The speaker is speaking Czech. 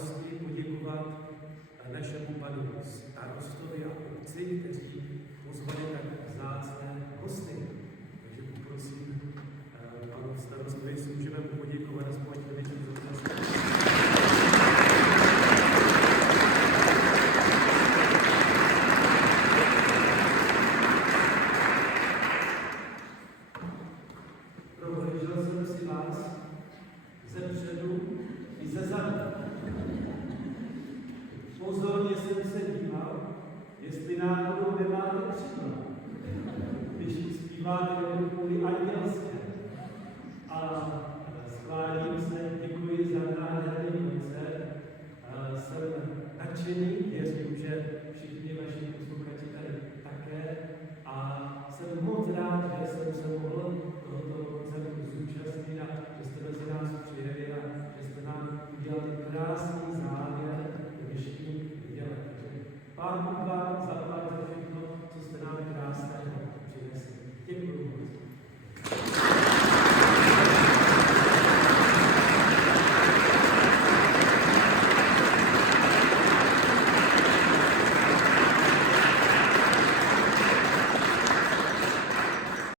farnosti poděkovat našemu panu starostovi a obci, kteří pozvali tak vzácné hosty. Takže poprosím panu starostovi, jestli můžeme mu poděkovat aspoň velice za to. Prohlížel jsem si vás ze předu i ze zadu. Pozorně jsem se díval, jestli náhodou nemáte křidla. Když zpíváte